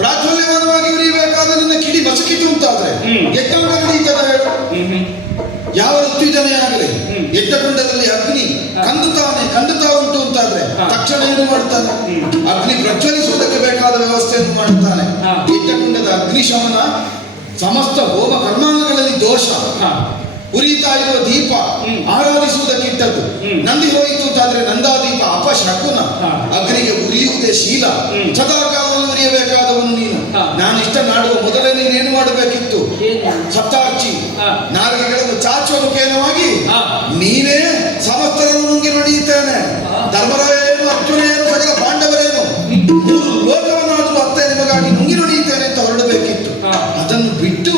ಪ್ರಾಜ್ವಲ್ಯಮಾನವಾಗಿ ಉರಿಯಬೇಕಾದ ನಿನ್ನ ಕಿಡಿ ಬಸಕಿತು ಅಂತಾದ್ರೆ ಎತ್ತಂಗ ನಡೀತದ ಹೇಳು. ಯಾವ ಉತ್ತೇಜನೆ ಆಗಲಿ ಯಜ್ಞಕುಂಡದಲ್ಲಿ ಅಗ್ನಿ ಕಂದುತ್ತಾ ಉಂಟು ಅಂತಾದ್ರೆ ತಕ್ಷಣ ಏನು ಮಾಡ್ತಾನೆ? ಅಗ್ನಿ ಪ್ರಜ್ವಲಿಸುವುದಕ್ಕೆ ಬೇಕಾದ ವ್ಯವಸ್ಥೆಯನ್ನು ಮಾಡುತ್ತಾನೆ. ಯಜ್ಞಕುಂಡದ ಅಗ್ನಿಶಮನ ಸಮಸ್ತ ಹೋಮ ಕರ್ಮಾಂಗಗಳಲ್ಲಿ ದೋಷ. ಉರಿತಾ ಇರುವ ದೀಪ ಆರಾಧಿಸುವುದಕ್ಕಿಟ್ಟದ್ದು. ನಂದಿ ಹೋಯಿತು ಅಂತಾದ್ರೆ ನಂದಾದೀಪ ಅಪಶಕುನ. ಅಗ್ನಿಗೆ ಉರಿಯುವುದೇ ಶೀಲ. ಸದಾಕಾಲದಲ್ಲಿ ಉರಿಯಬೇಕಾದವನು ನೀನು. ನಾನು ಇಷ್ಟ ಮಾಡುವ ಮೊದಲೇ ನೀನೇನು ಮಾಡಬೇಕಿತ್ತು? ಸಪ್ತಾರ್ಚಿ ನಾಲಿಗೆಗಳನ್ನು ಚಾಚುವ ಮುಖೇನವಾಗಿ ನೀನೇ ಸಮಸ್ತರನ್ನು ನುಂಗಿ ನಡೆಯುತ್ತೇನೆ. ಧರ್ಮರಾಯೇನು, ಅರ್ಜುನೇನು, ಸಕಲ ಪಾಂಡವರೇನು, 3 ಲೋಕವನ್ನಾದರೂ ಅತ್ತೆ ನಿಮಗಾಗಿ ನುಂಗಿ ನುಡಿಯುತ್ತೇನೆ ಅಂತ ಹೊರಡಬೇಕಿತ್ತು. ಅದನ್ನು ಬಿಟ್ಟು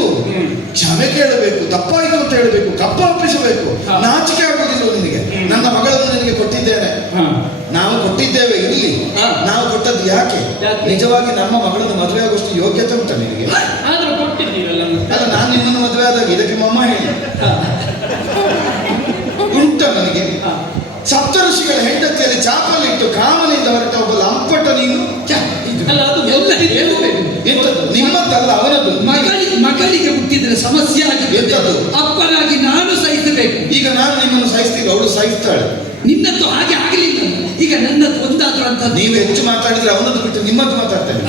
ಕ್ಷಮೆ ಕೇಳಬೇಕು, ತಪ್ಪಾಯಿತು ಅಂತ ಹೇಳಬೇಕು, ಕಪ್ಪ ಒಪ್ಪಿಸಬೇಕು. ನಾಚಿಕೆ ಆಗುವುದಿಲ್ಲ ನಿನಗೆ. ನನ್ನ ಮಗಳನ್ನು ನಿನಗೆ ಕೊಟ್ಟಿದ್ದೇನೆ, ನಾವು ಕೊಟ್ಟಿದ್ದೇವೆ. ಇಲ್ಲಿ ನಾವು ಕೊಟ್ಟದ್ದು ಯಾಕೆ? ನಿಜವಾಗಿ ನಮ್ಮ ಮಗಳನ್ನು ಮದುವೆ ಆಗುವಷ್ಟು ಯೋಗ್ಯತೆ ಉಂಟ ನಿನಗೆ? ಅಲ್ಲ, ನಾನು ನಿನ್ನನ್ನು ಮದುವೆ ಆದಾಗ ಇದಕ್ಕೆ ಮಮ್ಮ ಹೇಳಿ ಉಂಟ ನನಗೆ. ಸಪ್ತಋಷಿಗಳ ಹೆಂಡತಿಯಲ್ಲಿ ಚಾಪಲ್ಲಿಟ್ಟು ಕಾಮನಿಂದ ಹೊರಟ ಒಬ್ಬ ಲಂಪಟ ನೀನು. ನಿಮ್ಮತ್ತಲ್ಲ, ಅವನದ್ದು. ಮಗಳಿಗೆ ಹುಟ್ಟಿದ್ರೆ ಸಮಸ್ಯೆ ಆಗಿದೆ. ಎಂತದ್ದು? ಅಪ್ಪನಾಗಿ ನಾನು ಸಹಿಸಬೇಕು. ಈಗ ನಾನು ನಿಮ್ಮನ್ನು ಸಹಿಸ್ತೀವಿ, ಅವಳು ಸಹಿಸ್ತಾಳೆ. ನಿನ್ನದ್ದು ಹಾಗೆ ಆಗಲಿಲ್ಲ. ಈಗ ನನ್ನದು ಒಂದಾದ್ರೂ ಅಂತ ನೀವು ಹೆಚ್ಚು ಮಾತಾಡಿದ್ರೆ ಅವನದ್ದು ಬಿಟ್ಟು ನಿಮ್ಮದ್ದು ಮಾತಾಡ್ತೇನೆ.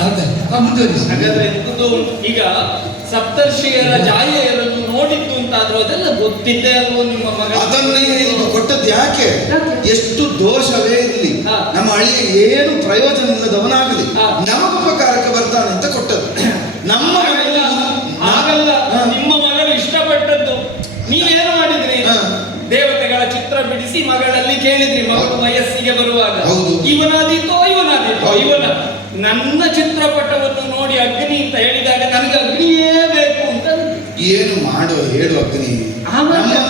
ಹಾಗಾದ್ರೆ ಈಗ ಸಪ್ತರ್ಷಿಯರ ಜಾಯೆಯರನ್ನು ನೋಡಿದ್ದು ಅಂತಾದ್ರೂ ಅದೆಲ್ಲ ಗೊತ್ತಿದ್ದೇ ಅಲ್ವೋ ನಿಮ್ಮ ಮಗ? ಅದನ್ನೇ ಇದು ಕೊಟ್ಟದ್ದು ಯಾಕೆ? ಎಷ್ಟು ದೋಷವೇ ಇರಲಿ, ನಮ್ಮ ಅಳಿಯ ಏನು ಪ್ರಯೋಜನ ಇಲ್ಲದವನಾಗಲಿ ನಮಗುಪಕಾರಕ್ಕೆ ಬರ್ತಾನೆ ಅಂತ ಕೊಟ್ಟದ್ದು. ನಮ್ಮ ಹಾಗಲ್ಲ, ನಿಮ್ಮ ಮಗಳು ಇಷ್ಟಪಟ್ಟದ್ದು ನೀವೇನು ಮಾಡಿದ್ರಿ? ದೇವತೆಗಳ ಚಿತ್ರ ಬಿಡಿಸಿ ಮಗಳಲ್ಲಿ ಕೇಳಿದ್ರಿ. ಮಗಳು ವಯಸ್ಸಿಗೆ ಬರುವಾಗ ಇವನಾದೀತೋ ಇವನ ನನ್ನ ಚಿತ್ರಪಟವನ್ನು ನೋಡಿ ಅಗ್ನಿ ಅಂತ ಹೇಳಿದಾಗ ನನಗೆ ಅಗ್ನಿಯೇ ಬೇಕು ಅಂತ. ಏನು ಮಾಡುವ ಹೇಳು ಅಗ್ನಿ?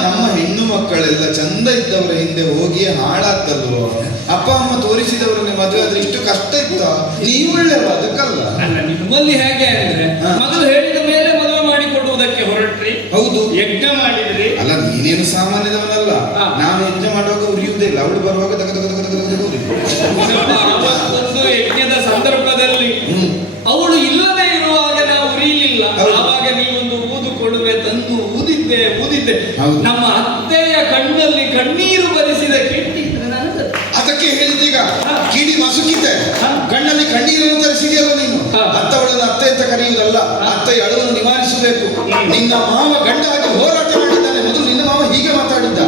ನಮ್ಮ ಹೆಣ್ಣು ಮಕ್ಕಳೆಲ್ಲ ಚಂದ ಇದ್ದವರ ಹಿಂದೆ ಹೋಗಿ ಹಾಳಾಗ್ತಲ್ವ? ಅಪ್ಪ ಅಮ್ಮ ತೋರಿಸಿದವರನ್ನೇ ಮದುವೆ ಆದ್ರೆ ಇಷ್ಟು ಕಷ್ಟ ಇತ್ತ? ನೀವು ಒಳ್ಳೆವ ಅದಕ್ಕಲ್ಲ. ನಿಮ್ಮಲ್ಲಿ ಹೇಗೆ ಅಂದ್ರೆ ಮಗಳು ಹೇಳಿದ ಮೇಲೆ ಮದುವೆ ಮಾಡಿಕೊಡುವುದಕ್ಕೆ ಹೊರಟ್ರಿ. ಹೌದು, ಯಜ್ಞ ಮಾಡಿದ್ರಿ. ಅಲ್ಲ, ನೀನೇನು ಸಾಮಾನ್ಯದವನಲ್ಲ. ನಾನು ಯಜ್ಞ ಮಾಡುವಾಗ ಉರಿಯುವುದೇ ಇಲ್ಲ, ಅವಳು ಬರುವಾಗ ಒಂದು ಯಜ್ಞದ ಸಂದರ್ಭದಲ್ಲಿ ಅವಳು ಇಲ್ಲದೆ ಇರುವಾಗ ನಾವು ಉರಿಲಿಲ್ಲ. ಆವಾಗ ನೀವೊಂದು ಊದು ಕೊಡುವೆ ತಂದು ಊದಿದ್ದೆ. ನಮ್ಮ ಅತ್ತೆಯ ಕಣ್ಣಲ್ಲಿ ಕಣ್ಣೀರು ಬರಿಸಿದ ಕಿಟ್ಟಿ ಅದಕ್ಕೆ ಹೇಳಿದೀಗ ಕಿಡಿ ಮಸುಕಿದ್ದೆ, ಕಣ್ಣಲ್ಲಿ ಕಣ್ಣೀರನ್ನು ತರಿಸಿದೆಯಲ್ಲ ನೀನು. ಅತ್ತವಳನ್ನು ಅತ್ತೆ ಅಂತ ಕರೆಯುವುದಲ್ಲ, ಅತ್ತೆಯ ಅಳುವನ್ನು ನಿವಾರಿಸಬೇಕು. ನಿನ್ನ ಮಾವ ಗಂಡ ಆಗಿ ಹೋರಾಟ ಮಾಡಿದ್ದಾನೆ. ಮೊದಲು ನಿನ್ನ ಮಾವ ಹೀಗೆ ಮಾತಾಡಿದ್ದ,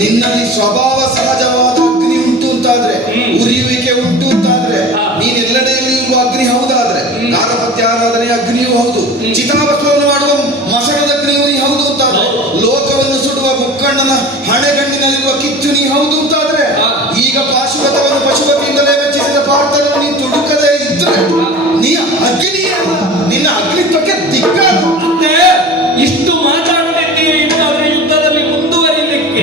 ನಿನ್ನಲ್ಲಿ ಸ್ವಭಾವ ಸಹಜವಾದ ಅಗ್ನಿ ಉಂಟು ಅಂತಾದ್ರೆ, ಉರಿಯುವಿಕೆ ಉಂಟು ಅಂತಾದ್ರೆ, ನೀನೆಲ್ಲಡೆಯಲ್ಲಿ ಇರುವ ಅಗ್ನಿ ಹೌದಾದ್ರೆ, ಗಾರಪತ್ಯ ಆರಾಧನೆ ಅಗ್ನಿಯೂ ಹೌದು, ಚಿತಾವಸ್ತ್ರವನ್ನು ಮಾಡುವ ಮಸಣದ ಅಗ್ನಿಯೂ ಹೌದು ಅಂತಾದ್ರೆ, ಲೋಕವನ್ನು ಸುಡುವ ಮುಕ್ಕಣ್ಣನ ಹಣೆಗಣ್ಣಿನಲ್ಲಿರುವ ಕಿಚ್ಚು ನೀ ಹೌದು ಅಂತಾದ್ರೆ, ಈಗ ಪಾಶುಪತವನ್ನು ಪಶುಪತಿಯಿಂದಲೇ ಮೆಚ್ಚಿಸಿದ ಪಾರ್ಥನನ್ನು ನೀನು ತುಡುಕದೇ ಇದ್ರೆ ನೀ ಅಗ್ನಿಯಲ್ಲ. ನಿನ್ನ ಅಗ್ನಿತ್ವಕ್ಕೆ ದಿಕ್ಕಾದ. ಇಷ್ಟು ಮಾತಾಡುತ್ತಿದ್ದೀರಿ ಇಂತಾದ್ರೆ ಯುದ್ಧದಲ್ಲಿ ಮುಂದುವರಿಲಿಕ್ಕೆ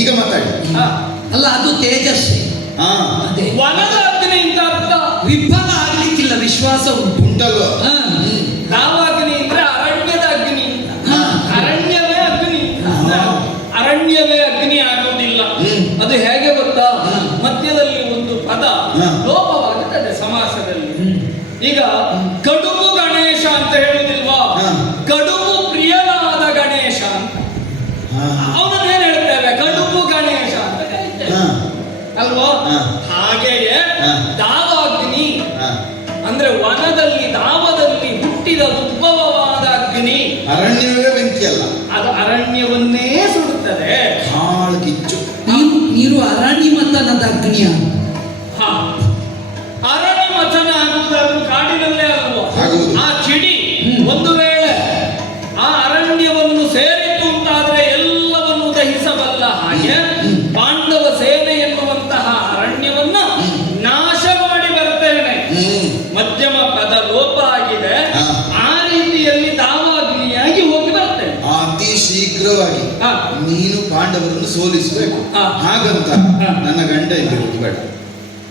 ಈಗ ಮಾತಾಡಿ. ಅಲ್ಲ, ಅದು ತೇಜಸ್ವಿ. ವನದ ಅಗ್ನಿ ಅಂತ ಅರ್ಥ. ವಿಫಲ ಆಗ್ಲಿಕ್ಕಿಲ್ಲ, ವಿಶ್ವಾಸ ಉಂಟಲ್ವ? ದಾವಾಗ್ನಿ ಅಂದ್ರೆ ಅರಣ್ಯದ ಅಗ್ನಿ. ಅರಣ್ಯವೇ ಅಗ್ನಿ, ಅರಣ್ಯವೇ ಅಗ್ನಿ ಆಗುವುದಿಲ್ಲ. ಅದು ಹೇಗೆ ಗೊತ್ತಾ? ಮಧ್ಯದಲ್ಲಿ ಒಂದು ಪದ ಲೋಪವಾಗುತ್ತದೆ ಸಮಾಸದಲ್ಲಿ. ಈಗ ಕಡುಬು ಗಣೇಶ ಅಂತ ಹೇಳುವುದಿಲ್ವಾ? ಕಡುಬು ಪ್ರಿಯನಾದ ಗಣೇಶ ಅಂತ ಅವನನ್ನೇನು ಹೇಳ್ತೇವೆ? ಕಡುಬು ಗಣೇಶ ಅಂತ ಕರೀತೇವೆ ಅಲ್ವಾ? ಹಾಗೆಯೇ ದಾವಾಗ್ನಿ ಹಾ. ಅಂದ್ರೆ ವನದಲ್ಲಿ ದಾವದಲ್ಲಿ ಹುಟ್ಟಿದ ಉದ್ಭವವಾದ ಅಗ್ನಿ. ಅರಣ್ಯವೇ ಬೆಂಕಿ ಅಲ್ಲ, ಅದು ಅರಣ್ಯವನ್ನೇ ಸುಡುತ್ತದೆ. ಕಾಳು ಕಿಚ್ಚು. ನೀರು ಅರಣ್ಯಮತನದ ಅಗ್ನಿಯ. ಹಾ, ಅರಣ್ಯ ಮಥನ ಆಗುವುದಾದ್ರೂ ಕಾಡಿನಲ್ಲೇ ಆಗುವುದು. ಆ ಚಿಡಿ ಒಂದು ವೇಳೆ ಆ ಅರಣ್ಯವನ್ನು ಸೇರಿತು ಅಂತಾದ್ರೆ ಎಲ್ಲವನ್ನು ದಹಿಸಬಲ್ಲ ಹಾಗೆ ಪಾಂಡವ ಸೇನೆ ಎನ್ನುವಂತಹ ಅರಣ್ಯವನ್ನ ನಾಶ ಮಾಡಿ ಬರ್ತೇನೆ. ಮಧ್ಯಮ ಪದ ಲೋಪ ಆಗಿದೆ. ಆ ರೀತಿಯಲ್ಲಿ ದಾವಾಗ್ನಿಯಾಗಿ ಹೋಗಿ ಬರ್ತೇನೆ ಅತಿ ಶೀಘ್ರವಾಗಿ. ನೀನು ಪಾಂಡವರನ್ನು ಸೋಲಿಸಬೇಕು. ಹಾಗಂತ ನನ್ನ ಗಂಡ ಇಲ್ಲಿರುವುದು ಬೇಡ.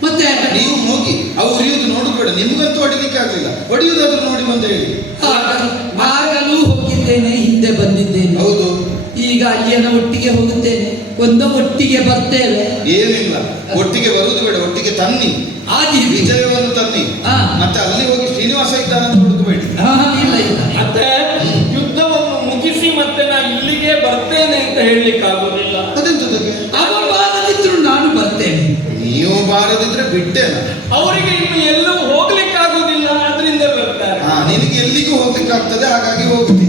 ಮತ್ತೆ ನೀವು ಹೋಗಿ ಅವು ಉರಿಯುವುದು ನೋಡುದು ಬೇಡ. ನಿಮಗಂತೂ ಹೊಡಿಲಿಕ್ಕೆ ಆಗ್ಲಿಲ್ಲ, ಹೊಡೆಯುವುದಾದ್ರೂ ನೋಡಿ ಬಂದ ಹೇಳಿ. ಆಗಲೂ ಹೋಗಿದ್ದೇನೆ, ಹಿಂದೆ ಬಂದಿದ್ದೇನೆ. ಹೌದು, ಈಗ ಅಲ್ಲಿಯನ ಒಟ್ಟಿಗೆ ಹೋಗುತ್ತೇನೆ, ಒಟ್ಟಿಗೆ ಬರ್ತೇವೆ. ಏನಿಲ್ಲ, ಒಟ್ಟಿಗೆ ಬರುವುದು ಬೇಡ, ಒಟ್ಟಿಗೆ ತನ್ನಿ, ವಿಜಯವನ್ನು ತನ್ನಿ. ಮತ್ತೆ ಅಲ್ಲಿ ಹೋಗಿ ಶ್ರೀನಿವಾಸ ಇದ್ದಾನಂತ ಹುಡುಕಬೇಡಿ. ಇಲ್ಲ ಇಲ್ಲ. ಮತ್ತೆ ಯುದ್ಧವನ್ನು ಮುಗಿಸಿ ಮತ್ತೆ ನಾ ಇಲ್ಲಿಗೆ ಬರ್ತೇನೆ ಅಂತ ಹೇಳಲಿಕ್ಕೆ ಆಗುದಿಲ್ಲ. ಅದೆಂತದಕ್ಕೆ? ಅವ ಬಾರದಿದ್ರು ನಾನು ಬರ್ತೇನೆ. ನೀವು ಬಾರದಿದ್ರೆ ಬಿಟ್ಟೇನ? ಅವರಿಗೆ ಇನ್ನು ಎಲ್ಲೂ ಹೋಗ್ಲಿಕ್ಕೆ ಆಗುದಿಲ್ಲ, ಅದರಿಂದ ಬರ್ತಾರೆ. ನಿನಗೆ ಎಲ್ಲಿಗೂ ಹೋಗ್ಲಿಕ್ಕೆ ಆಗ್ತದೆ, ಹಾಗಾಗಿ ಹೋಗ್ತೀನಿ.